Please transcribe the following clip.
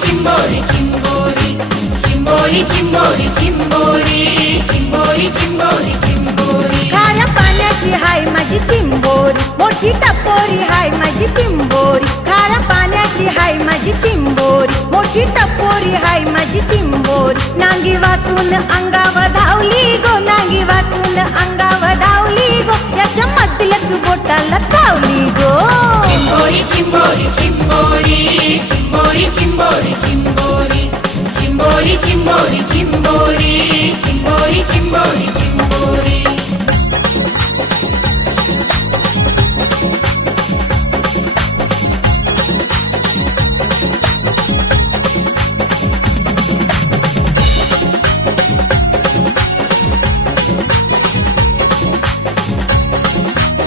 चिंबोरी चिंबोरी चिंबोरी चिंबोरी चिंबोरी चिंबोरी चिंबोरी चिंबोरी खाऱ्या पाण्याची हाय माझी चिंबोरी मोठी टपोरी हाय माझी चिंबोरी खाऱ्या पाण्याची हाय माझी चिंबोरी मोठी टपोरी हाय माझी चिंबोरी नांगी वाचून अंगावर धावली गो नांगी वाचून अंगावर धावली गो याच्या मधल्याच बोटाला चावली गो चिंबोरी चिंबोरी चिंबोरी चिंबोरी चिंबोरी चिंबोरी चिंबोरी चिंबोरी चिंबोरी चिंबोरी चिंबोरी